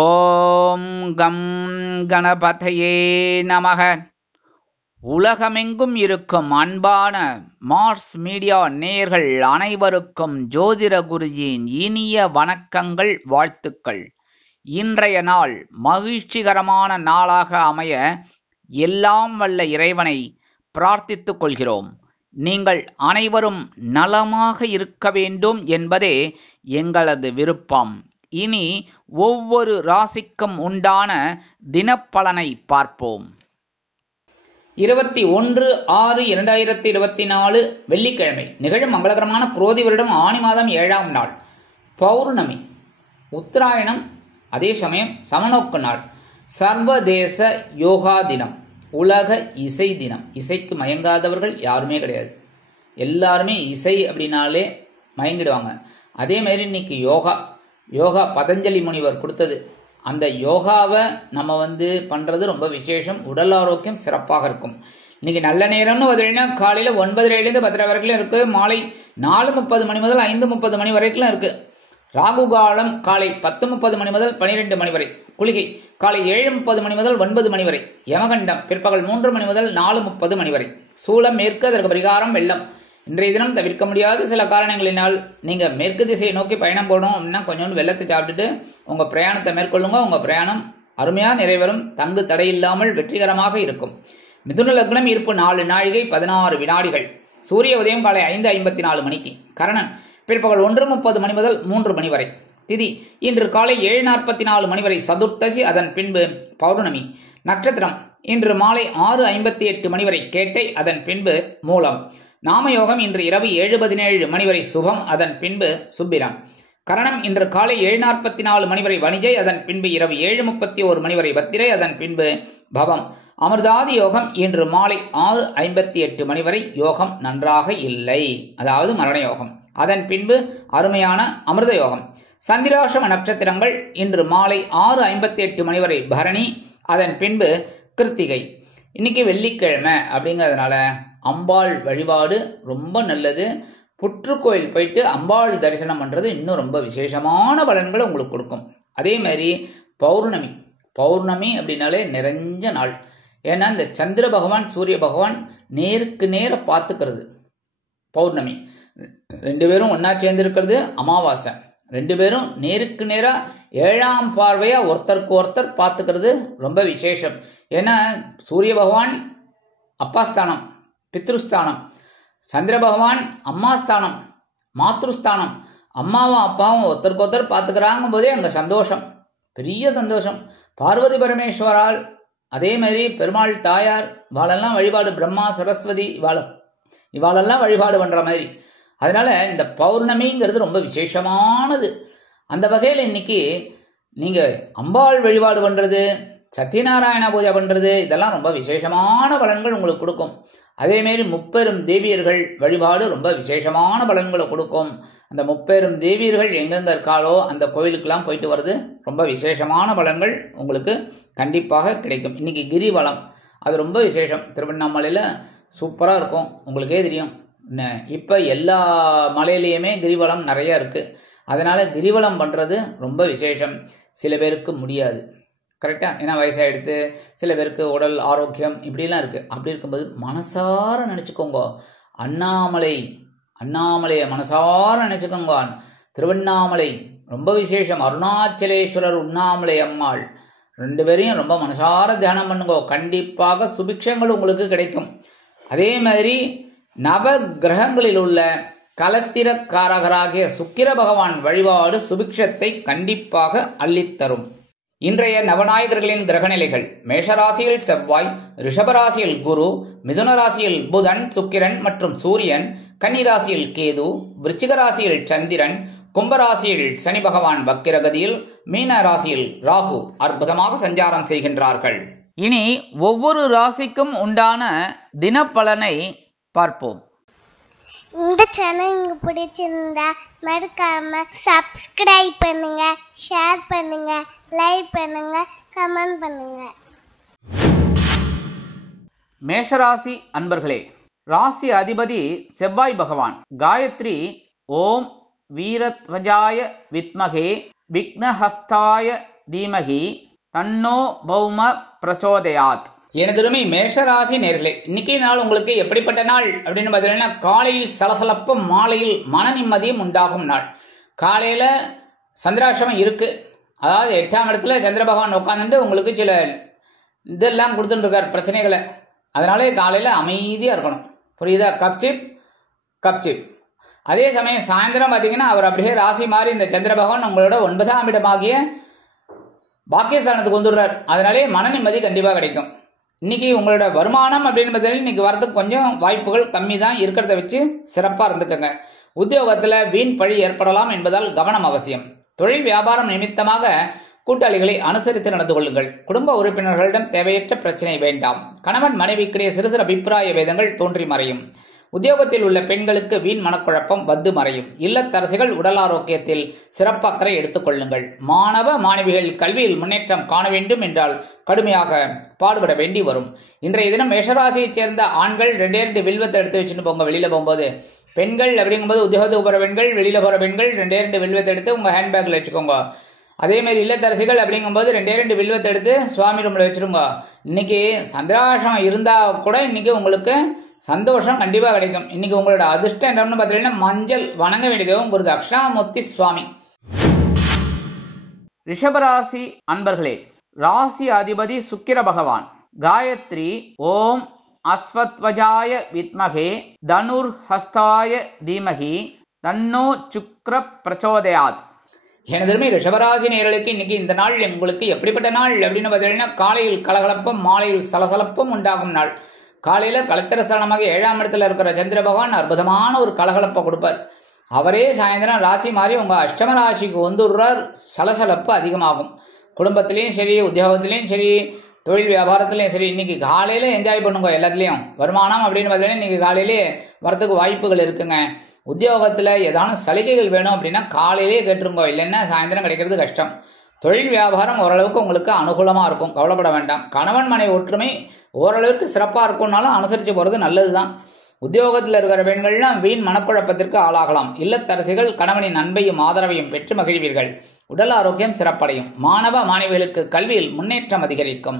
ஓம் come கணபதையே நமக. உலகமெங்கும் இருக்கும் அன்பான மார்ஸ் மீடியா நேயர்கள் அனைவருக்கும் ஜோதிட குருஜியின் இனிய வணக்கங்கள், வாழ்த்துக்கள். இன்றைய நாள் மகிழ்ச்சிகரமான நாளாக அமைய எல்லாம் வல்ல இறைவனை பிரார்த்தித்துக் கொள்கிறோம். நீங்கள் அனைவரும் நலமாக இருக்க வேண்டும் என்பதே எங்களது விருப்பம். இனி ஒவ்வொரு ராசிக்கும் உண்டான தினப்பலனை பார்ப்போம். 21/6/2024 வெள்ளிக்கிழமை நிகழும் மங்களகரமான குரோதி வருடம் ஆனி மாதம் 7ஆம் நாள் பௌர்ணமி, உத்தராயணம். அதே சமயம் சமநோக்கு நாள், சர்வதேச யோகா தினம், உலக இசை தினம். இசைக்கு மயங்காதவர்கள் யாருமே கிடையாது. எல்லாருமே இசை அப்படின்னாலே மயங்கிடுவாங்க. அதே மாதிரி இன்னைக்கு யோகா பதஞ்சலி முனிவர் கொடுத்தது. அந்த யோகாவை நம்ம பண்றது ரொம்ப விசேஷம். உடல் ஆரோக்கியம் சிறப்பாக இருக்கும். இன்னைக்கு நல்ல நேரம்னு பார்த்தீங்கன்னா காலையில 9:30 10 வரைக்கும் இருக்கு. மாலை 4:30 மணி முதல் 5:30 மணி வரைக்கும் இருக்கு. ராகு காலம் காலை 10:30 மணி முதல் 12 மணி வரை. குளிகை காலை 7:30 மணி முதல் 9 மணி வரை. யமகண்டம் பிற்பகல் 3 மணி முதல் 4:30 மணி வரை. சூலம் மேற்கு, அதற்கு பரிகாரம் வெள்ளம். இன்றைய தினம் தவிர்க்க முடியாத சில காரணங்களினால் நீங்க மேற்கு திசையை நோக்கி பயணம் போடணும் அப்படின்னா கொஞ்சோண்டு வெள்ளத்தை சாப்பிட்டுட்டு உங்க பிரயாணத்தை மேற்கொள்ளுங்க. உங்க பிரயாணம் அருமையா நிறைவேறும். தங்கு தடை இல்லாமல் வெற்றிகரமாக இருக்கும். மிதுன லக்னம் இருப்பு 4 நாழிகை 16 வினாடிகள். சூரிய உதயம் காலை 5:54 மணிக்கு. கரணன் பிற்பகல் 1:30 மணி முதல் 3 மணி வரை. திதி இன்று காலை 7:44 மணி வரை சதுர்த்தசி, அதன் பின்பு பௌர்ணமி. நட்சத்திரம் இன்று மாலை 6:58 மணி வரை கேட்டை, அதன் பின்பு மூலம். நாமயோகம் இன்று இரவு 7:17 மணி வரை சுபம், அதன் பின்பு சுப்பிரம். கரணம் இன்று காலை 7:44 மணி வரை வணிஜை, அதன் பின்பு இரவு 7:31 மணி வரை பத்திரை, அதன் பின்பு பவம். அமிர்தாதி யோகம் இன்று மாலை 6:58 மணி வரை. யோகம் நன்றாக இல்லை, அதாவது மரண யோகம். அதன் பின்பு அருமையான அமிர்த யோகம். சந்திராசிரம நட்சத்திரங்கள் இன்று மாலை 6:58 மணி வரை பரணி, அதன் பின்பு கிருத்திகை. இன்னைக்கு வெள்ளிக்கிழமை அப்படிங்கிறதுனால அம்பாள் வழிபாடு ரொம்ப நல்லது. புற்றுக்கோயில் போயிட்டு அம்பாள் தரிசனம் பண்றது இன்னும் ரொம்ப விசேஷமான பலன்களை உங்களுக்கு கொடுக்கும். அதே மாதிரி பௌர்ணமி அப்படின்னாலே நிறைஞ்ச நாள். ஏன்னா இந்த சந்திர பகவான் சூரிய பகவான் நேருக்கு நேர பார்த்துக்கிறது. பௌர்ணமி 2 பேரும் ஒன்னா சேர்ந்து இருக்கிறது. அமாவாசை 2 பேரும் நேருக்கு நேரா 7ஆம் பார்வையா ஒருத்தருக்கு ஒருத்தர் பார்த்துக்கிறது ரொம்ப விசேஷம். ஏன்னா சூரிய பகவான் அப்பாஸ்தானம், பித்ருஸ்தானம். சந்திர பகவான் அம்மாஸ்தானம், மாத்ருஸ்தானம். அம்மாவும் அப்பாவும் ஒருத்தருக்கு ஒருத்தர் பார்த்துக்கிறாங்க போதே அங்க சந்தோஷம், பெரிய சந்தோஷம். பார்வதி பரமேஸ்வரால், அதே மாதிரி பெருமாள் தாயார் இவாளெல்லாம் வழிபாடு, பிரம்மா சரஸ்வதி இவாளெல்லாம் வழிபாடு பண்ற மாதிரி. அதனால இந்த பௌர்ணமிங்கிறது ரொம்ப விசேஷமானது. அந்த வகையில் இன்னைக்கு நீங்க அம்பாள் வழிபாடு பண்றது, சத்யநாராயண பூஜை பண்றது, இதெல்லாம் ரொம்ப விசேஷமான பலன்கள் உங்களுக்கு கொடுக்கும். அதே மாதிரி முப்பெரும் தேவியர்கள் வழிபாடு ரொம்ப விசேஷமான பலன்களை கொடுக்கும். அந்த முப்பெரும் தேவியர்கள் எங்கெங்க இருக்காளோ அந்த கோயிலுக்கெல்லாம் போயிட்டு வர்றது ரொம்ப விசேஷமான பலன்கள் உங்களுக்கு கண்டிப்பாக கிடைக்கும். இன்னைக்கு கிரிவலம் அது ரொம்ப விசேஷம். திருவண்ணாமலையில சூப்பரா இருக்கும். உங்களுக்கே தெரியும், இப்ப எல்லா மலையிலையுமே கிரிவலம் நிறைய இருக்கு. அதனால கிரிவலம் பண்றது ரொம்ப விசேஷம். சில பேருக்கு முடியாது, கரெக்டா? ஏன்னா வயசாயிடுத்து. சில பேருக்கு உடல் ஆரோக்கியம் இப்படிலாம் இருக்கு. அப்படி இருக்கும்போது மனசார நினைச்சுக்கோங்க, அண்ணாமலையை மனசார நினைச்சுக்கோங்க. திருவண்ணாமலை ரொம்ப விசேஷம். அருணாச்சலேஸ்வரர், உண்ணாமலை அம்மாள் 2 பேரையும் ரொம்ப மனசார தியானம் பண்ணுங்க. கண்டிப்பாக சுபிக்ஷங்கள் உங்களுக்கு கிடைக்கும். அதே மாதிரி நவ கிரகங்களில் உள்ள கலத்திரக்காரகராகிய சுக்கிர பகவான் வழிபாடு சுபிக்ஷத்தை கண்டிப்பாக அள்ளித்தரும். இன்றைய நவநாயகர்களின் கிரகநிலைகள்: மேஷராசியில் செவ்வாய், ரிஷபராசியில் குரு, மிதுன ராசியில் புதன், சுக்கிரன் மற்றும் சூரியன், கன்னிராசியில் கேது, விருச்சிக ராசியில் சந்திரன், கும்பராசியில் சனி பகவான் வக்கிரகதியில், மீன ராசியில் ராகு அற்புதமாக சஞ்சாரம் செய்கின்றார்கள். இனி ஒவ்வொரு ராசிக்கும் உண்டான தினப்பலனை பார்ப்போம். இந்த சேனல் உங்களுக்கு பிடிச்சிருந்தா மறக்காம சப்ஸ்கிரைப் பண்ணுங்க, ஷேர் பண்ணுங்க, லைக் பண்ணுங்க, கமெண்ட் பண்ணுங்க. மேஷராசி அன்பர்களே, ராசி அதிபதி செவ்வாய் பகவான். காயத்ரி ஓம் வீரத்வஜாய வித்மகே விக்னஹஸ்தாய தீமஹி தன்னோ பௌம பிரச்சோதயாத். எனதுமே மேஷராசி நேர்களே, இன்னைக்கு நாள் உங்களுக்கு எப்படிப்பட்ட நாள் அப்படின்னு பார்த்தீங்கன்னா, காலையில் சலசலப்பும் மாலையில் மன நிம்மதியும் உண்டாகும் நாள். காலையில சந்திராசிரமம் இருக்கு, அதாவது 8ஆம் இடத்துல சந்திர பகவான் உட்காந்துட்டு உங்களுக்கு சில இதெல்லாம் கொடுத்துட்டு இருக்கார் பிரச்சனைகளை. அதனாலே காலையில அமைதியா இருக்கணும், புரியுதா? கப்சிப். அதே சமயம் சாயந்தரம் பார்த்தீங்கன்னா அவர் அப்படியே ராசி மாறி இந்த சந்திர பகவான் உங்களோட 9ஆம் இடமாகிய பாக்கியஸ்தானத்துக்கு வந்துடுறார். அதனாலே மன நிம்மதி கண்டிப்பாக கிடைக்கும். இன்னைக்கு உங்களோட வருமானம் அப்படின்னு பார்த்தீங்கன்னா இன்னைக்கு வரதுக்கு கொஞ்சம் வாய்ப்புகள் கம்மி தான், இருக்கிறத வச்சு சிறப்பாக இருந்துக்கங்க. உத்தியோகத்தில் வீண் பழி ஏற்படலாம் என்பதால் கவனம் அவசியம். தொழில் வியாபாரம் நிமித்தமாக கூட்டாளிகளை அனுசரித்து நடந்து கொள்ளுங்கள். குடும்ப உறுப்பினர்களிடம் தேவையற்ற பிரச்சனை வேண்டாம். கணவன் மனைவிக்கிடையே சிறு சிறு அபிப்பிராய வேதங்கள் தோன்றி மறையும். உத்தியோகத்தில் உள்ள பெண்களுக்கு வீண் மனக்குழப்பம் வந்து மறையும். இல்லத்தரசிகள் உடல் ஆரோக்கியத்தில் சிறப்பு அக்கறை எடுத்துக் கொள்ளுங்கள். மாணவ மாணவிகள் கல்வியில் முன்னேற்றம் காண வேண்டும் என்றால் கடுமையாக பாடுபட வேண்டி வரும். இன்றைய தினம் மேஷராசியைச் சேர்ந்த ஆண்கள் 2 வில்வத்தை எடுத்து வச்சுட்டு போங்க வெளியில போகும்போது. பெண்கள் அப்படிங்கும்போது உத்தியோகத்துக்கு போற பெண்கள், வெளியில போற பெண்கள் 2 வில்வத்தை எடுத்து உங்க ஹேண்ட்பேக்ல வச்சுக்கோங்க. அதே மாதிரி இல்லத்தரசிகள் அப்படிங்கும்போது 2 வில்வத்தை எடுத்து சுவாமி ரூம்ல வச்சிருங்க. இன்னைக்கு சந்திராசிரமம் இருந்தா கூட இன்னைக்கு உங்களுக்கு சந்தோஷம் கண்டிப்பா கிடைக்கும். இன்னைக்கு உங்களோட அதிர்ஷ்டம் என்னன்னு பார்த்தீங்கன்னா மஞ்சள். வணங்க வேண்டியதும் குரு தட்சிணாமூர்த்தி சுவாமி. ரிஷபராசி அன்பர்களே, ராசி அதிபதி சுக்கிர பகவான். காயத்ரி ஓம் அஸ்வத்வஜாய வித்மகே தனுர் ஹஸ்தாய தீமகி தன்னோ சுக்ர பிரச்சோதயாத். எனதுமே ரிஷபராசி நேயர்களுக்கு இன்னைக்கு இந்த நாள் உங்களுக்கு எப்படிப்பட்ட நாள் அப்படின்னு பார்த்தீங்கன்னா, காலையில் கலகலப்பும் மாலையில் சலசலப்பும் உண்டாகும் நாள். காலையில கலத்திரஸ்தானமாக 7ஆம் இடத்துல இருக்கிற சந்திர பகவான் அற்புதமான ஒரு கலகலப்பை கொடுப்பார். அவரே சாயந்தரம் ராசி மாறி உங்க அஷ்டம ராசிக்கு வந்துடுறார். சலசலப்பு அதிகமாகும். குடும்பத்திலையும் சரி, உத்தியோகத்திலையும் சரி, தொழில் வியாபாரத்திலையும் சரி, இன்னைக்கு காலையில என்ஜாய் பண்ணுங்க. எல்லாத்துலயும் வருமானம் அப்படின்னு பார்த்தீங்கன்னா இன்னைக்கு காலையிலே வரத்துக்கு வாய்ப்புகள் இருக்குங்க. உத்தியோகத்துல ஏதானும் சலுகைகள் வேணும் அப்படின்னா காலையிலேயே கேட்டுருங்க, இல்லைன்னா சாயந்தரம் கிடைக்கிறது கஷ்டம். தொழில் வியாபாரம் ஓரளவுக்கு உங்களுக்கு அனுகூலமா இருக்கும், கவலைப்பட வேண்டாம். கணவன் மனைவி ஒற்றுமை ஓரளவுக்கு சிறப்பா இருக்கும்னாலும் அனுசரிச்சு போறது நல்லதுதான். உத்தியோகத்தில் இருக்கிற பெண்கள்லாம் வீண் மனக்குழப்பத்திற்கு ஆளாகலாம். இல்லத்தரசிகள் கணவனின் அன்பையும் ஆதரவையும் பெற்று மகிழ்வீர்கள். உடல் ஆரோக்கியம் சிறப்படையும். மாணவ மாணவிகளுக்கு கல்வியில் முன்னேற்றம் அதிகரிக்கும்.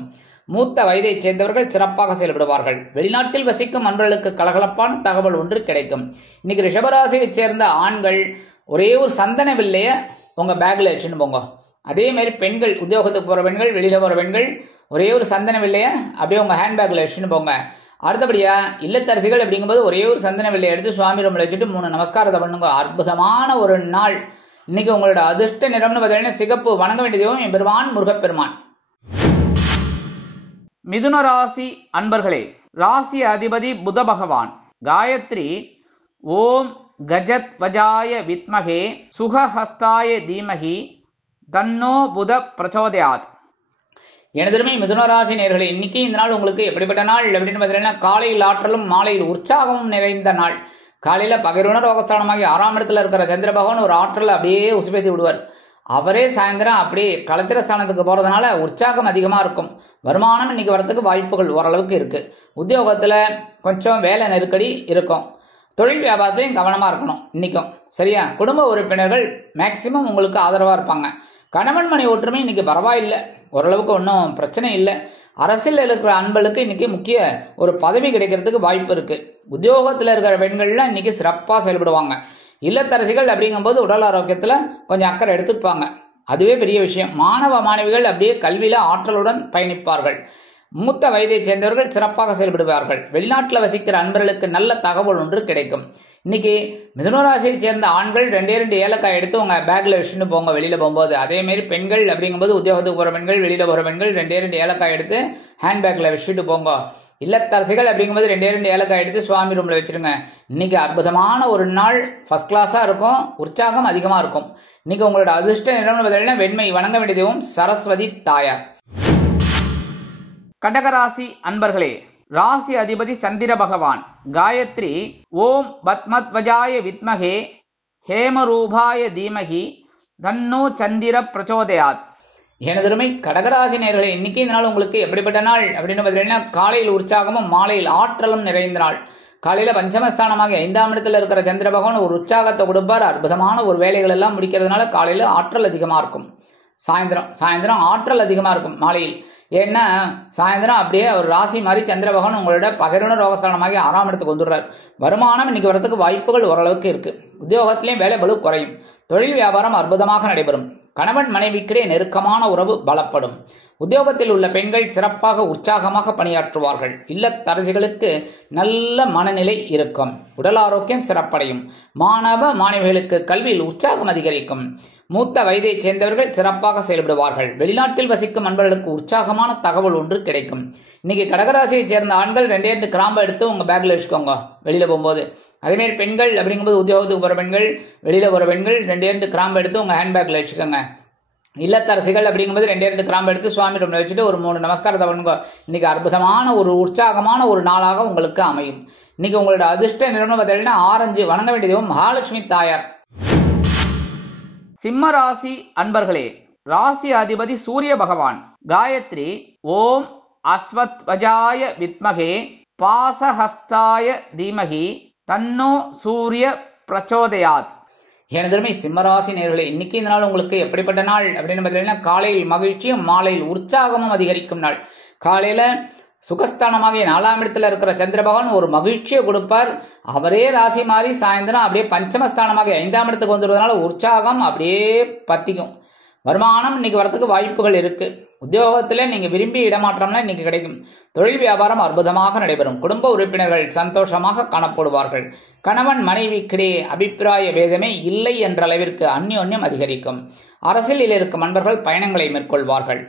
மூத்த வயதைச் சேர்ந்தவர்கள் சிறப்பாக செயல்படுவார்கள். வெளிநாட்டில் வசிக்கும் அன்பர்களுக்கு கலகலப்பான தகவல் ஒன்று கிடைக்கும். இன்னைக்கு ரிஷபராசியைச் சேர்ந்த ஆண்கள் ஒரே ஒரு சந்தன வில்லைய உங்க பேக்ல வச்சுன்னு போங்க. அதே மாதிரி பெண்கள், உத்தியோகத்துக்கு போற பெண்கள், வெளியில போற பெண்கள் ஒரே ஒரு சந்தன வில்லைய அப்படியே உங்க ஹேண்ட்பேக்ல வச்சுன்னு போங்க. அடுத்தபடியா இல்லத்தரசிகள் அப்படிங்கும்போது ஒரே ஒரு சந்தன வில்லையை எடுத்து சுவாமி ரூம்ல வச்சுட்டு 3 நமஸ்காரத்தை பண்ணுங்க. அற்புதமான ஒரு நாள். இன்னைக்கு உங்களோட அதிர்ஷ்ட நிறம்னு பார்த்தீங்கன்னா சிகப்பு. வணங்க வேண்டியதும் எம்பெருமான் முருகப்பெருமான். மிதுன ராசி அன்பர்களே, ராசி அதிபதி புத பகவான். காயத்ரி ஓம் கஜத் வஜாய வித்மகே சுகஹஸ்தாய தீமகி தன்னோ புத பிரச்சோதயாத். எனதுமே மிதுனராசி நேயர்களே, இன்னைக்கு இந்த நாள் உங்களுக்கு எப்படிப்பட்ட நாள் அப்படின்னு பார்த்தீங்கன்னா, காலையில் ஆற்றலும் மாலையில் உற்சாகமும் நிறைந்த நாள். காலையில பகைருணர் ரோகஸ்தானமாகி 6ஆம் இடத்துல இருக்கிற சந்திர பகவான் ஒரு ஆற்றல் அப்படியே உசுப்பேத்தி விடுவார். அவரே சாயந்தரம் அப்படியே களத்திர ஸ்தானத்துக்கு போறதுனால உற்சாகம் அதிகமா இருக்கும். வருமானம் இன்னைக்கு வரத்துக்கு வாய்ப்புகள் ஓரளவுக்கு இருக்கு. உத்தியோகத்துல கொஞ்சம் வேலை நெருக்கடி இருக்கும். தொழில் வியாபாரத்தையும் கவனமா இருக்கணும் இன்னைக்கும், சரியா? குடும்ப உறுப்பினர்கள் மேக்சிமம் உங்களுக்கு ஆதரவா இருப்பாங்க. கணவன் மனை ஒற்றுமை இன்னைக்கு பரவாயில்லை, ஓரளவுக்கு ஒன்றும் பிரச்சனை இல்லை. அரசியல் இருக்கிற அன்பளுக்கு இன்னைக்கு முக்கிய ஒரு பதவி கிடைக்கிறதுக்கு வாய்ப்பு இருக்கு. உத்தியோகத்தில் இருக்கிற பெண்கள்லாம் இன்னைக்கு சிறப்பாக செயல்படுவாங்க. இல்லத்தரசிகள் அப்படிங்கும்போது உடல் ஆரோக்கியத்தில் கொஞ்சம் அக்கறை எடுத்துப்பாங்க, அதுவே பெரிய விஷயம். மாணவ மாணவிகள் அப்படியே கல்வியில ஆற்றலுடன் பயணிப்பார்கள். மூத்த வயதைச் சேர்ந்தவர்கள் சிறப்பாக செயல்படுவார்கள். வெளிநாட்டில் வசிக்கிற அன்பர்களுக்கு நல்ல தகவல் ஒன்று கிடைக்கும். இன்னைக்கு மிதுனராசியை சேர்ந்த ஆண்கள் 2 ஏலக்காய் எடுத்து உங்க பேக்ல வச்சுட்டு போங்க வெளியில போகும்போது. அதே மாதிரி பெண்கள் அப்படிங்கும்போது உத்தியோகத்துக்கு போற பெண்கள், வெளியில போற பெண்கள் 2 ஏலக்காய் எடுத்து ஹேண்ட்பேக்ல வச்சுட்டு போங்க. இல்லத்தரசிகள் அப்படிங்கும்போது 2 ஏலக்காய் எடுத்து சுவாமி ரூம்ல வச்சிருங்க. இன்னைக்கு அற்புதமான ஒரு நாள், ஃபர்ஸ்ட் கிளாஸா இருக்கும், உற்சாகம் அதிகமா இருக்கும். இன்னைக்கு உங்களோட அதிர்ஷ்ட நிறம்னு பார்த்தீங்கன்னா வெண்மை. வணங்க வேண்டிய தெய்வம் சரஸ்வதி தாயார். கடகராசி அன்பர்களே, ராசி அதிபதி சந்திர பகவான். காயத்ரி ஓம் பத்மத்வஜாய வித்மகே ஹேமரூபாய தீமகி தன்னோ சந்திர பிரச்சோதயாத். எனதுமை கடகராசி நேயர்களே, இன்னைக்கு இந்த நாள் உங்களுக்கு எப்படிப்பட்ட நாள் அப்படின்னு பார்த்தீங்கன்னா, காலையில் உற்சாகமும் மாலையில் ஆற்றலும் நிறைந்த நாள். காலையில பஞ்சமஸ்தானமாக 5ஆம் இடத்துல இருக்கிற சந்திர பகவான் ஒரு உற்சாகத்தை கொடுப்பார். அற்புதமான ஒரு வேலைகள் எல்லாம் முடிக்கிறதுனால காலையில ஆற்றல் அதிகமா இருக்கும். சாயந்தரம் ஆற்றல் அதிகமாக இருக்கும் மாலையில். ஏன்னா சாயந்தரம் அப்படியே ஒரு ராசி மாதிரி சந்திர பகவான் உங்களோட பகைவன ரோகஸ்தானமாகி 6ஆம் இடத்துக்கு வந்துடுறார். வருமானம் இன்னைக்கு வரதுக்கு வாய்ப்புகள் ஓரளவுக்கு இருக்கு. உத்தியோகத்திலையும் வேலை பளு குறையும். தொழில் வியாபாரம் அற்புதமாக நடைபெறும். கணவன் மனைவிக்கிடையே நெருக்கமான உறவு பலப்படும். உத்தியோகத்தில் உள்ள பெண்கள் சிறப்பாக உற்சாகமாக பணியாற்றுவார்கள். இல்லத்தரசிகளுக்கு நல்ல மனநிலை இருக்கும். உடல் ஆரோக்கியம் சிறப்படையும். மாணவ மாணவிகளுக்கு கல்வியில் உற்சாகம் அதிகரிக்கும். மூத்த வயதைச் சேர்ந்தவர்கள் சிறப்பாக செயல்படுவார்கள். வெளிநாட்டில் வசிக்கும் நண்பர்களுக்கு உற்சாகமான தகவல் ஒன்று கிடைக்கும். இன்னைக்கு கடகராசியை சேர்ந்த ஆண்கள் 2 கிராம்பு எடுத்து உங்க பேக்ல வச்சுக்கோங்க வெளியில போகும்போது. அதேமாதிரி பெண்கள் அப்படிங்கும்போது உத்தியோகத்துக்கு போற பெண்கள், வெளியில போற பெண்கள் 2 கிராம்பு எடுத்து உங்க ஹேண்ட்பேக்ல வச்சுக்கோங்க. இல்லத்தரசிகள் அப்படிங்கும்போது 2 கிராம்பு எடுத்து சுவாமி ரூம்ல வச்சுட்டு ஒரு 3 நமஸ்காரத்தை பண்ணுங்க. இன்னைக்கு அற்புதமான ஒரு உற்சாகமான ஒரு நாளாக உங்களுக்கு அமையும். இன்னைக்கு உங்களோட அதிர்ஷ்ட நிறுவனம் பார்த்தீங்கன்னா ஆரஞ்சு. வணங்க வேண்டிய தெய்வம் மகாலட்சுமி தாயார். சிம்ம ராசி அன்பர்களே, ராசி அதிபதி சூரிய பகவான். காயத்ரி ஓம் அஸ்வத்வஜாய வித்மகே பாசஹஸ்தாய தீமகி தன்னோ சூரிய பிரச்சோதயாத். எனதருமை சிம்மராசி நேயர்களே, இன்னைக்கு இந்த நாள் உங்களுக்கு எப்படிப்பட்ட நாள் அப்படின்னு பார்த்தீங்கன்னா, காலையில் மகிழ்ச்சியும் மாலையில் உற்சாகமும் அதிகரிக்கும் நாள். காலையில சுகஸ்தானமாகிய 4ஆம் இடத்துல இருக்கிற சந்திர பகவான் ஒரு மகிழ்ச்சியை கொடுப்பார். அவரே ராசி மாறி சாயந்தரம் அப்படியே பஞ்சமஸ்தானமாக 5ஆம் இடத்துக்கு வந்துடுறதுனால உற்சாகம் அப்படியே பத்திக்கும். வருமானம் இன்னைக்கு வரத்துக்கு வாய்ப்புகள் இருக்கு. உத்தியோகத்தில் நீங்க விரும்பிய இடமாற்றம்லாம் இன்னைக்கு கிடைக்கும். தொழில் வியாபாரம் அற்புதமாக நடைபெறும். குடும்ப உறுப்பினர்கள் சந்தோஷமாக காணப்படுவார்கள். கணவன் மனைவிக்கிடையே அபிப்பிராய பேதமே இல்லை என்ற அளவிற்கு அந்யோன்யம் அதிகரிக்கும். அரசியலில் இருக்கும் நண்பர்கள் பயணங்களை மேற்கொள்வார்கள்.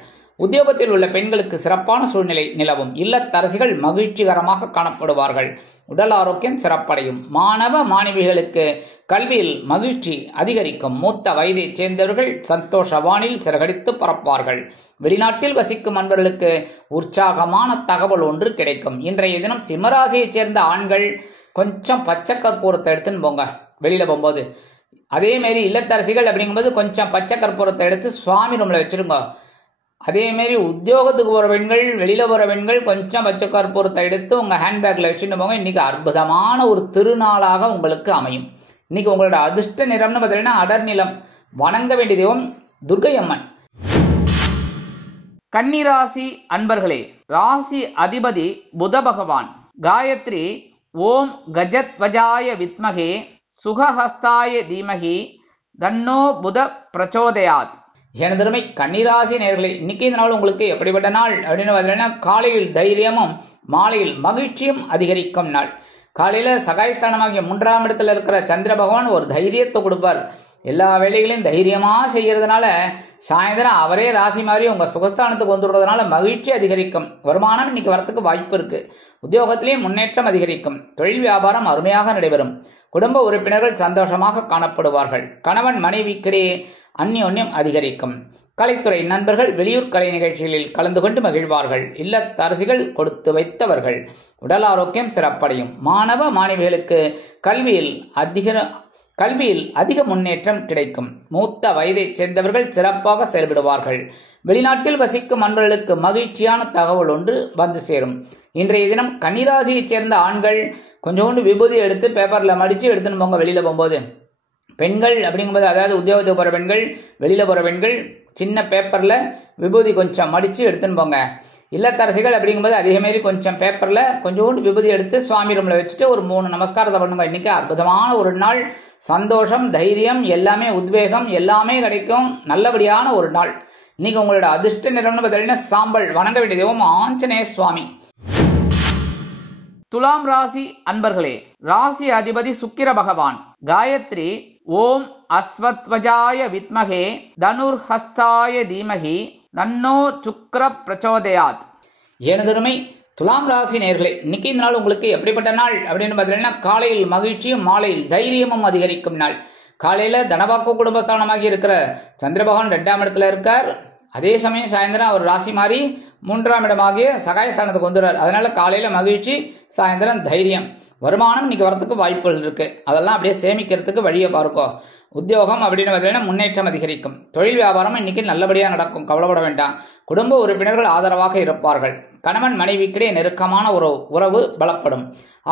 உத்தியோகத்தில் உள்ள பெண்களுக்கு சிறப்பான சூழ்நிலை நிலவும். இல்லத்தரசிகள் மகிழ்ச்சிகரமாக காணப்படுவார்கள். உடல் ஆரோக்கியம் சிறப்படையும். மாணவ மாணவிகளுக்கு கல்வியில் மகிழ்ச்சி அதிகரிக்கும். மூத்த வயதைச் சேர்ந்தவர்கள் சந்தோஷ வானில் சிறகடித்து பறப்பார்கள். வெளிநாட்டில் வசிக்கும் நண்பர்களுக்கு உற்சாகமான தகவல் ஒன்று கிடைக்கும். இன்றைய தினம் சிம்மராசியைச் சேர்ந்த ஆண்கள் கொஞ்சம் பச்சை கற்பூரத்தை எடுத்துன்னு போங்க வெளியில போகும்போது. அதேமாரி இல்லத்தரசிகள் அப்படிங்கும்போது கொஞ்சம் பச்சை கற்பூரத்தை எடுத்து சுவாமி ரூம்ல வச்சிருங்க. அதேமாரி உத்தியோகத்துக்கு போகிற பெண்கள், வெளியில் போகிற பெண்கள் கொஞ்சம் பச்சை கற்பூரத்தை எடுத்து உங்கள் ஹேண்ட்பேக்கில் வச்சுட்டு போங்க. இன்றைக்கி அற்புதமான ஒரு திருநாளாக உங்களுக்கு அமையும். இன்றைக்கி உங்களோட அதிர்ஷ்ட நிறம்னு பார்த்தீங்கன்னா அடர் நிலம். வணங்க வேண்டிய தெய்வம் துர்க்கை அம்மன். கன்னிராசி அன்பர்களே, ராசி அதிபதி புத பகவான். காயத்ரி ஓம் கஜத்வஜாய வித்மகே சுகஹஸ்தாய தீமகி தன்னோ புத பிரச்சோதயாத். எனதருமை கன்னிராசி நேயர்களே, இன்னைக்கு இந்த நாள் உங்களுக்கு எப்படிப்பட்ட நாள் அப்படின்னு பார்த்தீங்கன்னா, காலையில் தைரியமும் மாலையில் மகிழ்ச்சியும் அதிகரிக்கும் நாள். காலையில சகாயஸ்தானமாகிய 3ஆம் இடத்துல இருக்கிற சந்திர பகவான் ஒரு தைரியத்தை கொடுப்பார். எல்லா வேலைகளையும் தைரியமா செய்யறதுனால சாயந்தரம் அவரே ராசி மாதிரி உங்க சுகஸ்தானத்துக்கு வந்துடுறதுனால மகிழ்ச்சி அதிகரிக்கும். வருமானம் இன்னைக்கு வரத்துக்கு வாய்ப்பு இருக்கு. உத்தியோகத்திலேயும் முன்னேற்றம் அதிகரிக்கும். தொழில் வியாபாரம் அருமையாக நடைபெறும். குடும்ப உறுப்பினர்கள் சந்தோஷமாக காணப்படுவார்கள். கணவன் மனைவிக்கிடையே அந்யோன்யம் அதிகரிக்கும். கலைத்துறை நண்பர்கள் வெளியூர் கலை நிகழ்ச்சிகளில் கலந்து கொண்டு மகிழ்வார்கள். இல்லத்தரசிகள் கொடுத்து வைத்தவர்கள். உடல் ஆரோக்கியம் சிறப்படையும். மாணவ மாணவிகளுக்கு கல்வியில் அதிக முன்னேற்றம் கிடைக்கும். மூத்த வயதைச் சேர்ந்தவர்கள் சிறப்பாக செயல்படுவார்கள். வெளிநாட்டில் வசிக்கும் நண்பர்களுக்கு மகிழ்ச்சியான தகவல் ஒன்று வந்து சேரும். இன்றைய தினம் கன்னிராசியைச் சேர்ந்த ஆண்கள் கொஞ்சோண்டு விபூதி எடுத்து பேப்பரில் மடித்து எடுத்துன்னு போங்க வெளியில் போகும்போது. பெண்கள் அப்படிங்கும்போது, அதாவது உத்தியோகத்துக்கு போகிற பெண்கள், வெளியில் போகிற பெண்கள் சின்ன பேப்பரில் விபூதி கொஞ்சம் மடித்து எடுத்துன்னு போங்க. இல்லத்தரசிகள் அப்படிங்கும்போது அதேமாரி கொஞ்சம் பேப்பரில் கொஞ்சோண்டு விபூதி எடுத்து சுவாமி ரூமில் வச்சுட்டு ஒரு 3 நமஸ்காரத்தை பண்ணுங்க. இன்றைக்கி அற்புதமான ஒரு நாள். சந்தோஷம், தைரியம், எல்லாமே உத்வேகம் எல்லாமே கிடைக்கும். நல்லபடியான ஒரு நாள். இன்னைக்கு உங்களோட அதிர்ஷ்ட நிறம்னு பார்த்தீங்கன்னா சாம்பல். வணங்க வேண்டிய தெய்வம் ஆஞ்சநேய சுவாமி. துலாம் ராசி அன்பர்களே, ராசி அதிபதி சுக்கிர பகவான். காயத்ரி ஓம் அஸ்வத்வஜாய வித்மகே தனுர்ஹஸ்தாய தீமகி தன்னோ சுக்ர பிரச்சோதயாத். எனதருமை துலாம் ராசி நேயர்களே, இன்னைக்கு இந்த நாள் உங்களுக்கு எப்படிப்பட்ட நாள் அப்படின்னு பார்த்தீங்கன்னா, காலையில் மகிழ்ச்சியும் மாலையில் தைரியமும் அதிகரிக்கும் நாள். காலையில தனபாக்கு குடும்பஸ்தானமாகி இருக்கிற சந்திர பகவான் 2ஆம் இடத்துல இருக்கார். அதே சமயம் சாயந்தரம் அவர் ராசி மாறி 3ஆம் இடமாகிய சகாயஸ்தானத்துக்கு வந்துடுறார். அதனால காலையில மகிழ்ச்சி, சாயந்தரம் தைரியம். வருமானம் இன்னைக்கு வரத்துக்கு வாய்ப்புகள் இருக்கு. அதெல்லாம் அப்படியே சேமிக்கிறதுக்கு வழியை பார்க்கும். உத்தியோகம் அப்படின்னு பார்த்தீங்கன்னா முன்னேற்றம் அதிகரிக்கும். தொழில் வியாபாரம் இன்னைக்கு நல்லபடியாக நடக்கும். கவலைப்பட வேண்டாம். குடும்ப உறுப்பினர்கள் ஆதரவாக இருப்பார்கள். கணவன் மனைவிக்கிடையே நெருக்கமான ஒரு உறவு பலப்படும்.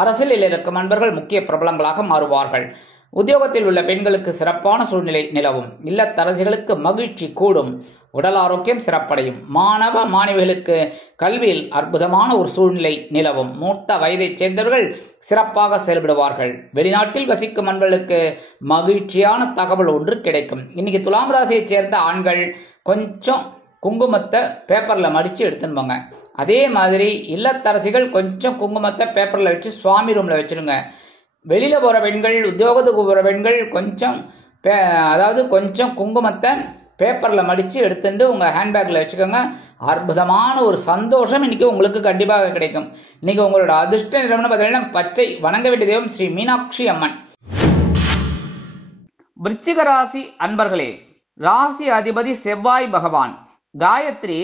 அரசியலில் இருக்கும் நண்பர்கள் முக்கிய பிரபலங்களாக மாறுவார்கள். உத்தியோகத்தில் உள்ள பெண்களுக்கு சிறப்பான சூழ்நிலை நிலவும். இல்லத்தரசிகளுக்கு மகிழ்ச்சி கூடும். உடல் ஆரோக்கியம் சிறப்படையும். மாணவ மாணவிகளுக்கு கல்வியில் அற்புதமான ஒரு சூழ்நிலை நிலவும். மூத்த வயதைச் சேர்ந்தவர்கள் சிறப்பாக செயல்படுவார்கள். வெளிநாட்டில் வசிக்கும் அன்பர்களுக்கு மகிழ்ச்சியான தகவல் ஒன்று கிடைக்கும். இன்னைக்கு துலாம் ராசியைச் சேர்ந்த ஆண்கள் கொஞ்சம் குங்குமத்தை பேப்பர்ல மடிச்சு எடுத்துன்னு போங்க. அதே மாதிரி இல்லத்தரசிகள் கொஞ்சம் குங்குமத்தை பேப்பர்ல வச்சு சுவாமி ரூம்ல வச்சிருங்க. வெளியில போற பெண்கள், உத்தியோகத்துக்கு போற பெண்கள் கொஞ்சம் கொஞ்சம் குங்குமத்தை பேப்பர்ல மடிச்சு எடுத்துட்டு உங்க ஹேண்ட்பேக்ல வச்சுக்கோங்க. அற்புதமான ஒரு சந்தோஷம் இன்னைக்கு உங்களுக்கு கண்டிப்பாக கிடைக்கும். இன்னைக்கு உங்களோட அதிர்ஷ்ட நிறம்னு பார்த்தீங்கன்னா பச்சை. வணங்க வேண்டிய தெய்வம் ஸ்ரீ மீனாட்சி அம்மன். விருச்சிக ராசி அன்பர்களே, ராசி அதிபதி செவ்வாய் பகவான். காயத்ரி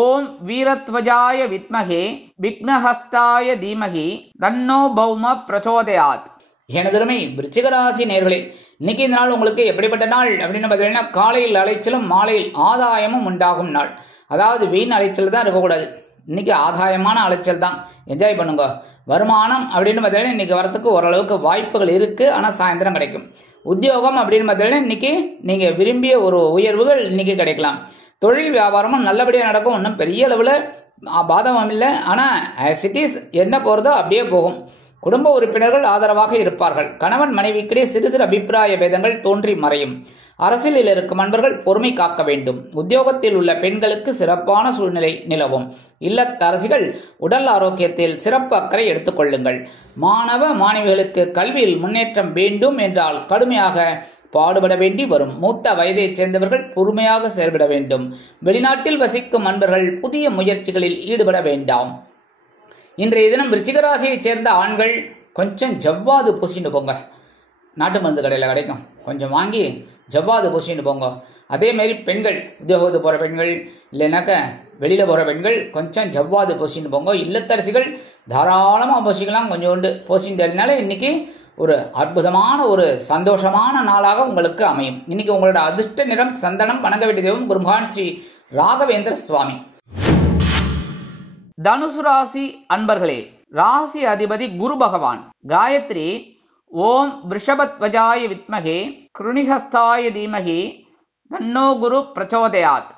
ஓம் வீரத்வஜாய வித்மகே விக்னஹஸ்தாய தீமகி தன்னோ பௌம பிரச்சோதயாத். எனதருமை விருச்சிக ராசி நேயர்களே, இன்னைக்கு இந்த நாள் உங்களுக்கு எப்படிப்பட்ட நாள் அப்படின்னு பார்த்தீங்கன்னா, காலையில் அலைச்சலும் மாலையில் ஆதாயமும் உண்டாகும் நாள். அதாவது வீண் அலைச்சல் தான் இருக்கக்கூடாது. இன்னைக்கு ஆதாயமான அலைச்சல் தான். என்ஜாய் பண்ணுங்க. வருமானம் அப்படின்னு பார்த்தீங்கன்னா இன்னைக்கு வரத்துக்கு ஓரளவுக்கு வாய்ப்புகள் இருக்கு. ஆனால் சாயந்தரம் கிடைக்கும். உத்தியோகம் அப்படின்னு பார்த்தீங்கன்னா இன்னைக்கு நீங்க விரும்பிய ஒரு உயர்வுகள் இன்னைக்கு கிடைக்கலாம். தொழில் வியாபாரமும் நல்லபடியாக நடக்கும். ஒன்றும் பெரிய அளவில் பாதகம் இல்லை. ஆனால் சிட்டிஸ் என்ன போகிறதோ அப்படியே போகும். குடும்ப உறுப்பினர்கள் ஆதரவாக இருப்பார்கள். கணவன் மனைவிக்கிடையே சிறு சிறு அபிப்பிராய பேதங்கள் தோன்றி மறையும். அரசியலில் இருக்கும் அன்பர்கள் பொறுமை காக்க வேண்டும். உத்தியோகத்தில் உள்ள பெண்களுக்கு சிறப்பான சூழ்நிலை நிலவும். இல்லத்தரசிகள் உடல் ஆரோக்கியத்தில் சிறப்பு அக்கறை எடுத்துக்கொள்ளுங்கள். மாணவ மாணவிகளுக்கு கல்வியில் முன்னேற்றம் வேண்டும் என்றால் கடுமையாக பாடுபட வேண்டி வரும். மூத்த வயதைச் சேர்ந்தவர்கள் பொறுமையாக செயல்பட வேண்டும். வெளிநாட்டில் வசிக்கும் அன்பர்கள் புதிய முயற்சிகளில் ஈடுபட வேண்டாம். இன்றைய தினம் விருச்சிக ராசியைச் சேர்ந்த ஆண்கள் கொஞ்சம் ஜவ்வாது பூசிட்டு போங்க. நாட்டு மருந்து கடையில் கிடைக்கும். கொஞ்சம் வாங்கி ஜவ்வாது பூசிட்டு போங்க. அதே மாதிரி பெண்கள், உத்தியோகத்துக்கு போகிற பெண்கள் இல்லைனாக்க வெளியில் போகிற பெண்கள் கொஞ்சம் ஜவ்வாது பூசிட்டு போங்க. இல்லத்தரசிகள் தாராளமாக பூசிக்கலாம். கொஞ்சோண்டு பூசிட்டதுனால இன்னைக்கு ஒரு அற்புதமான ஒரு சந்தோஷமான நாளாக உங்களுக்கு அமையும். இன்னைக்கு உங்களோட அதிர்ஷ்ட நிறம் சந்தனம். வணங்க வேண்டிய தெய்வம் குருமகான் ஸ்ரீ ராகவேந்திர சுவாமி. தனுசு ராசி அன்பர்களே, ராசி அதிபதி குரு பகவான். காயத்ரி ஓம் விருஷபத்வஜாய வித்மகே கிருணிஹஸ்தாய தீமகி தன்னோ குரு பிரச்சோதயாத்.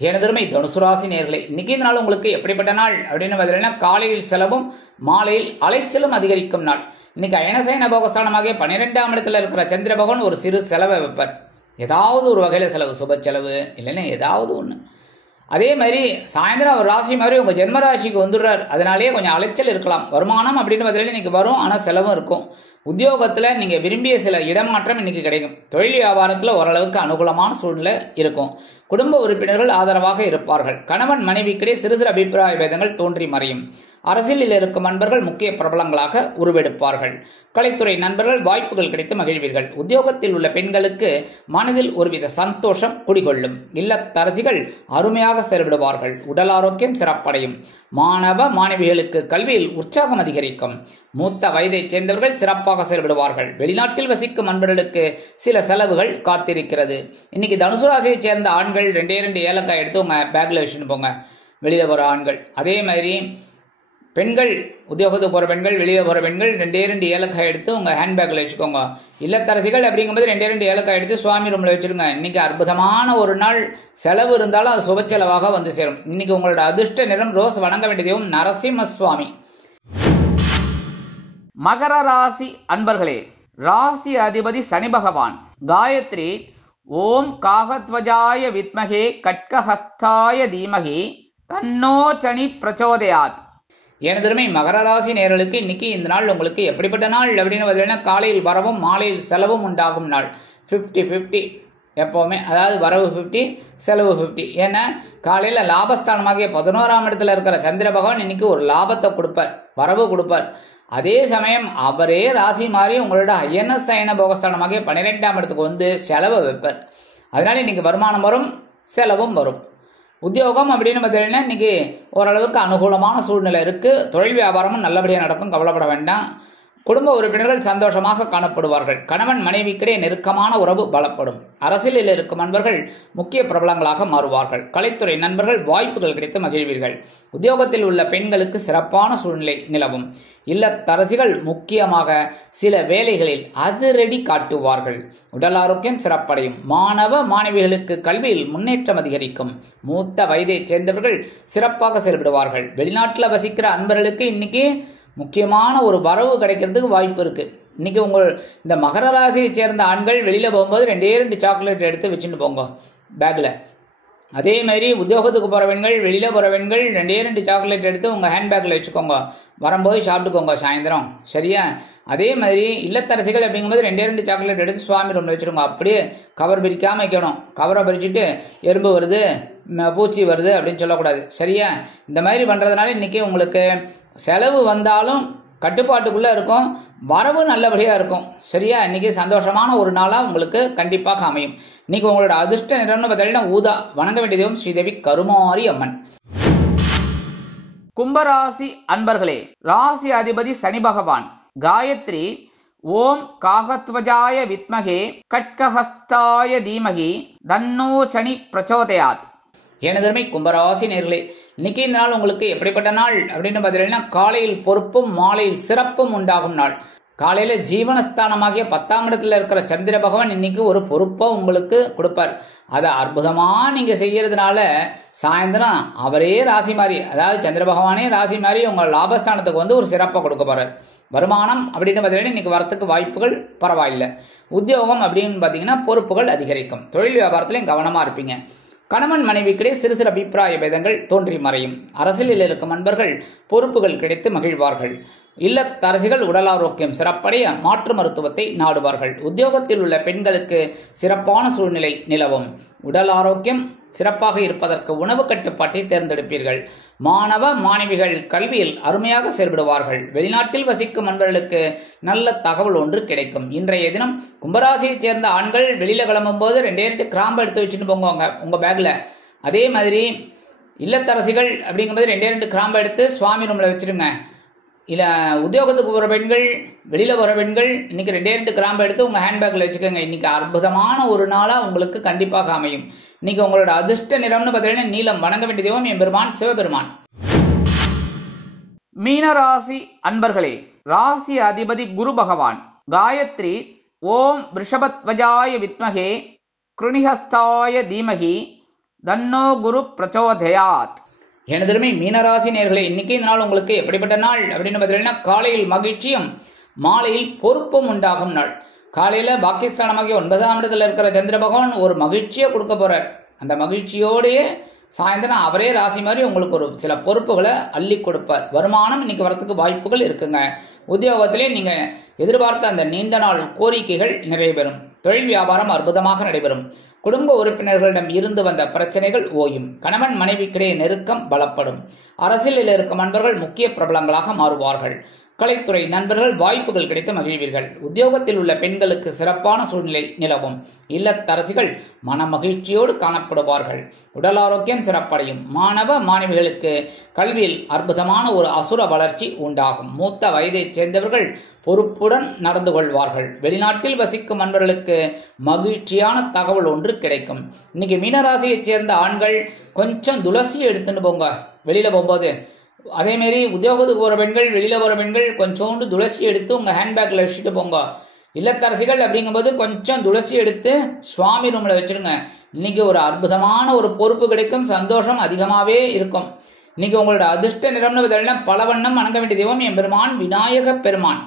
எனதருமை தனுசு ராசி நேயர்களே, இன்னைக்கு இந்த நாள் உங்களுக்கு எப்படிப்பட்ட நாள் அப்படின்னு பார்த்தீங்கன்னா, காலையில் செலவும் மாலையில் அலைச்சலும் அதிகரிக்கும் நாள். இன்னைக்கு அயனசயன போகஸ்தானமாக 12ஆம் இடத்துல இருக்கிற சந்திர பகவான் ஒரு சிறு செலவை வைப்பார். ஏதாவது ஒரு வகையில செலவு, சுப செலவு இல்லைன்னா ஏதாவது ஒன்று. அதே மாதிரி சாயந்தரம் அவர் ராசி மாதிரி உங்க ஜென்ம ராசிக்கு வந்துடுறார். அதனாலேயே கொஞ்சம் அலைச்சல் இருக்கலாம். வருமானம் அப்படின்னு பார்த்தீங்கன்னா இன்னைக்கு வரும், ஆனால் செலவும் இருக்கும். உத்தியோகத்தில் நீங்க விரும்பிய சில இடமாற்றம் இன்னைக்கு கிடைக்கும். தொழில் வியாபாரத்தில் ஓரளவுக்கு அனுகூலமான சூழ்நிலை இருக்கும். குடும்ப உறுப்பினர்கள் ஆதரவாக இருப்பார்கள். கணவன் மனைவிக்கிடையே சிறு சிறு அபிப்பிராய பேதங்கள் தோன்றி மறையும். அரசியலில் இருக்கும் நண்பர்கள் முக்கிய பிரபலங்களாக உருவெடுப்பார்கள். கலைத்துறை நண்பர்கள் வாய்ப்புகள் கிடைத்து மகிழ்வீர்கள். உத்தியோகத்தில் உள்ள பெண்களுக்கு மனதில் ஒருவித சந்தோஷம் குடிகொள்ளும். இல்லத்தரசிகள் அருமையாக செயல்படுவார்கள். உடல் ஆரோக்கியம் சிறப்படையும். மாணவ மாணவிகளுக்கு கல்வியில் உற்சாகம் அதிகரிக்கும். மூத்த வயதைச் சேர்ந்தவர்கள் சிறப்பாக செயல்படுவார்கள். வெளிநாட்டில் வசிக்கும் நண்பர்களுக்கு சில செலவுகள் காத்திருக்கிறது. இன்னைக்கு தனுசு ராசியைச் சேர்ந்த ஆண்கள் 2 ஏலக்காய் எடுத்து உங்க பேக்ல வச்சுட்டு போங்க. வெளியில போற ஆண்கள். அதே மாதிரி பெண்கள், உத்தியோகத்துக்கு போகிற பெண்கள், வெளியே போகிற பெண்கள் 2 ஏலக்காய் எடுத்து உங்கள் ஹேண்ட்பேக்கில் வச்சுக்கோங்க. இல்லத்தரசிகள் அப்படிங்கும்போது 2 ஏலக்காய் எடுத்து சுவாமி ரூமில் வச்சுருங்க. இன்னைக்கு அற்புதமான ஒரு நாள். செலவு இருந்தாலும் அது சுப செலவாக வந்து சேரும். இன்னைக்கு உங்களோட அதிர்ஷ்ட நிறம் ரோஸ். வணங்க வேண்டிய தெய்வம் நரசிம்ம சுவாமி. மகர ராசி அன்பர்களே, ராசி அதிபதி சனி பகவான். காயத்ரி ஓம் காகத்வஜாய வித்மகே கட்கஹஸ்தாய தீமகி தன்னோ சனி பிரச்சோதயாத். எனதருமை மகர ராசி நேயர்களுக்கு இன்னைக்கு இந்த நாள் உங்களுக்கு எப்படிப்பட்ட நாள் அப்படின்னு பார்த்தீங்கன்னா, காலையில் வரவும் மாலையில் செலவும் உண்டாகும் நாள். 50-50 எப்போவுமே. அதாவது வரவு 50, செலவு 50. ஏன்னா காலையில் லாபஸ்தானமாகிய 11ஆம் இடத்துல இருக்கிற சந்திர பகவான் இன்னைக்கு ஒரு லாபத்தை கொடுப்பார், வரவு கொடுப்பார். அதே சமயம் அவரே ராசி மாறி உங்களோட அயன போகஸ்தானமாகிய 12ஆம் இடத்துக்கு வந்து செலவை வைப்பார். அதனால இன்னைக்கு வருமானம் வரும், செலவும் வரும். உத்தியோகம் அப்படின்னு பார்த்தீங்கன்னா இன்னைக்கு ஓரளவுக்கு அனுகூலமான சூழ்நிலை இருக்கு. தொழில் வியாபாரமும் நல்லபடியாக நடக்கும், கவலைப்பட வேண்டாம். குடும்ப உறுப்பினர்கள் சந்தோஷமாக காணப்படுவார்கள். கணவன் மனைவிக்கிடையே நெருக்கமான உறவு பலப்படும். அரசியலில் இருக்கும் நண்பர்கள் முக்கிய பிரபலங்களாக மாறுவார்கள். கலைத்துறை நண்பர்கள் வாய்ப்புகள் கிடைத்து மகிழ்வீர்கள். உத்தியோகத்தில் உள்ள பெண்களுக்கு சிறப்பான சூழ்நிலை நிலவும். இல்லத்தரசிகள் முக்கியமாக சில வேலைகளில் அதிரடி காட்டுவார்கள். உடல் ஆரோக்கியம் சிறப்படையும். மாணவ மாணவிகளுக்கு கல்வியில் முன்னேற்றம் அதிகரிக்கும். மூத்த வயதைச் சேர்ந்தவர்கள் சிறப்பாக செயல்படுவார்கள். வெளிநாட்டில் வசிக்கிற அன்பர்களுக்கு இன்னைக்கு முக்கியமான ஒரு வரவு கிடைக்கிறதுக்கு வாய்ப்பு இருக்கு. இன்னைக்கு இந்த மகர ராசியை சேர்ந்த ஆண்கள் வெளியில போகும்போது 2 சாக்லேட் எடுத்து வச்சுட்டு போங்க பேக்ல. அதே மாதிரி உத்தியோகத்துக்கு போற பெண்கள், வெளியில போற பெண்கள் 2 சாக்லேட் எடுத்து உங்க ஹேண்ட்பேக்ல வச்சுக்கோங்க. வரும்போது சாப்பிட்டுக்கோங்க சாயந்தரம், சரியா? அதே மாதிரி இல்லத்தரசிகள் அப்படிங்கும்போது 2 சாக்லேட் எடுத்து சுவாமி ரூம்ல வச்சிருங்க. அப்படியே கவர் பிரிக்காம வைக்கணும். கவரை பிரிச்சுட்டு எறும்பு வருது, பூச்சி வருது அப்படின்னு சொல்லக்கூடாது, சரியா? இந்த மாதிரி பண்றதுனால இன்னைக்கு உங்களுக்கு செலவு வந்தாலும் கட்டுப்பாட்டுக்குள்ள இருக்கும், வரவு நல்லபடியா இருக்கும், சரியா? இன்னைக்கு சந்தோஷமான ஒரு நாளா உங்களுக்கு கண்டிப்பாக அமையும். இன்னைக்கு உங்களோட அதிர்ஷ்ட நிறம்னு பார்த்தீங்கன்னா ஊதா. வணங்க வேண்டிய தெய்வம் ஸ்ரீதேவி கருமாரி அம்மன். கும்பராசி அன்பர்களே, ராசி அதிபதி சனி பகவான். காயத்ரி ஓம் காகத்வஜாய வித்மகே கட்கஹஸ்தாய தீமகி தன்னோ சனி பிரச்சோதயாத். எனதருமை கும்பராசி நேர்களே, இன்னைக்கு இந்த நாள் உங்களுக்கு எப்படிப்பட்ட நாள் அப்படின்னு பார்த்தீங்கன்னா, காலையில் பொறுப்பும் மாலையில் சிறப்பும் உண்டாகும் நாள். காலையில ஜீவனஸ்தானமாகிய 10ஆம் இடத்துல இருக்கிற சந்திர பகவான் இன்னைக்கு ஒரு பொறுப்பை உங்களுக்கு கொடுப்பார். அதை அற்புதமா நீங்க செய்யறதுனால சாயந்தரம் அவரே ராசி மாறி, அதாவது சந்திர பகவானே ராசி மாறி உங்க லாபஸ்தானத்துக்கு வந்து ஒரு சிறப்பை கொடுக்க போறார். வருமானம் அப்படின்னு பார்த்தீங்கன்னா இன்னைக்கு வரத்துக்கு வாய்ப்புகள் பரவாயில்லை. உத்தியோகம் அப்படின்னு பார்த்தீங்கன்னா பொறுப்புகள் அதிகரிக்கும். தொழில் வியாபாரத்திலையும் கவனமா இருப்பீங்க. கணவன் மனைவிக்கிடையே சிறு சிறு அபிப்பிராய பேதங்கள் தோன்றி மறையும். அரசியலில் இருக்கும் நண்பர்கள் பொறுப்புகள் கிடைத்து மகிழ்வார்கள். இல்லத்தரசிகள் உடல் ஆரோக்கியம் சிறப்படைய மாற்று மருத்துவத்தை நாடுவார்கள். உத்தியோகத்தில் உள்ள பெண்களுக்கு சிறப்பான சூழ்நிலை நிலவும். உடல் ஆரோக்கியம் சிறப்பாக இருப்பதற்கு உணவு கட்டுப்பாட்டை தேர்ந்தெடுப்பீர்கள். மாணவ மாணவிகள் கல்வியில் அருமையாக செயல்படுவார்கள். வெளிநாட்டில் வசிக்கும் நண்பர்களுக்கு நல்ல தகவல் ஒன்று கிடைக்கும். இன்றைய தினம் கும்பராசியைச் சேர்ந்த ஆண்கள் வெளியில கிளம்பும் போது 2 கிராம்பு எடுத்து வச்சுட்டு போங்க உங்க பேக்ல. அதே மாதிரி இல்லத்தரசிகள் அப்படிங்கும்போது 2 கிராம்பு எடுத்து சுவாமி ரூம்ல வச்சிருங்க. இல்ல உத்தியோகத்துக்கு போற பெண்கள், வெளியில போற பெண்கள் இன்னைக்கு 2 கிராம்பு எடுத்து உங்க ஹேண்ட்பேக்ல வச்சுக்கோங்க. இன்னைக்கு அற்புதமான ஒரு நாளா உங்களுக்கு கண்டிப்பாக அமையும். இன்னைக்கு உங்களோட அதிர்ஷ்ட நிறம்னு பார்த்தீங்கன்னா நீலம். வணங்க வேண்டிய தெய்வம் எம்பெருமான் சிவபெருமான். மீனராசி அன்பர்களே, ராசி அதிபதி குரு பகவான். காயத்ரி ஓம் ரிஷபத்வஜாய வித்மகே கிருணிஹஸ்தாய தீமகி தன்னோ குரு பிரச்சோதயாத். எனதருமை மீனராசி நேர்களே, இன்னைக்கு இந்த நாள் உங்களுக்கு எப்படிப்பட்ட நாள் அப்படின்னு பார்த்தீங்கன்னா, காலையில் மகிழ்ச்சியும் மாலையில் பொறுப்பும் உண்டாகும் நாள். காலையில பாகிஸ்தானமாகிய 9ஆம் இடத்துல இருக்கிற சந்திர பகவான் ஒரு மகிழ்ச்சியை கொடுக்க போறார். அந்த மகிழ்ச்சியோடையே சாயந்தரம் அவரே ராசி மாதிரி உங்களுக்கு ஒரு சில பொறுப்புகளை அள்ளி கொடுப்பார். வருமானம் இன்னைக்கு வரத்துக்கு வாய்ப்புகள் இருக்குங்க. உத்தியோகத்திலே நீங்க எதிர்பார்த்த அந்த நீண்ட நாள் கோரிக்கைகள் நிறைவேறும். தொழில் வியாபாரம் அற்புதமாக நடைபெறும். குடும்ப உறுப்பினர்களிடம் இருந்து வந்த பிரச்சனைகள் ஓயும். கணவன் மனைவிக்கிடையே நெருக்கம் பலப்படும். அரசியலில் இருக்கும் நண்பர்கள் முக்கிய பிரபலங்களாக மாறுவார்கள். கலைத்துறை நண்பர்கள் வாய்ப்புகள் கிடைத்து மகிழ்வீர்கள். உத்தியோகத்தில் உள்ள பெண்களுக்கு சிறப்பான சூழ்நிலை நிலவும். இல்லத்தரசிகள் மன மகிழ்ச்சியோடு காணப்படுவார்கள். உடல் ஆரோக்கியம் சிறப்படையும். மாணவ மாணவிகளுக்கு கல்வியில் அற்புதமான ஒரு அசுர வளர்ச்சி உண்டாகும். மூத்த வயதைச் சேர்ந்தவர்கள் பொறுப்புடன் நடந்து கொள்வார்கள். வெளிநாட்டில் வசிக்கும் நண்பர்களுக்கு மகிழ்ச்சியான தகவல் ஒன்று கிடைக்கும். இன்னைக்கு மீனராசியைச் சேர்ந்த ஆண்கள் கொஞ்சம் துளசி எடுத்துன்னு போங்க வெளியில போகும்போது. அதே மாதிரி உத்தியோகத்துக்கு போற பெண்கள், வெளியில போற பெண்கள் கொஞ்சோண்டு துளசி எடுத்து உங்க ஹேண்ட்பேக்ல வச்சுட்டு போங்க. இல்லத்தரசிகள் அப்படிங்கும்போது கொஞ்சம் துளசி எடுத்து சுவாமி ரூம்ல வச்சிருங்க. இன்னைக்கு ஒரு அற்புதமான ஒரு பொறுப்பு கிடைக்கும். சந்தோஷம் அதிகமாவே இருக்கும். இன்னைக்கு உங்களோட அதிர்ஷ்ட நிறம்னு பல வண்ணம். வணங்க வேண்டிய தெய்வம் எம்பெருமான் விநாயக பெருமான்.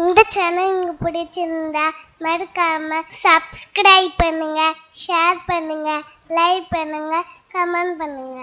இந்த சேனல் உங்களுக்கு பிடிச்சிருந்தா மறக்காம சப்ஸ்கிரைப் பண்ணுங்க, ஷேர் பண்ணுங்க, லைக் பண்ணுங்க, கமெண்ட் பண்ணுங்க.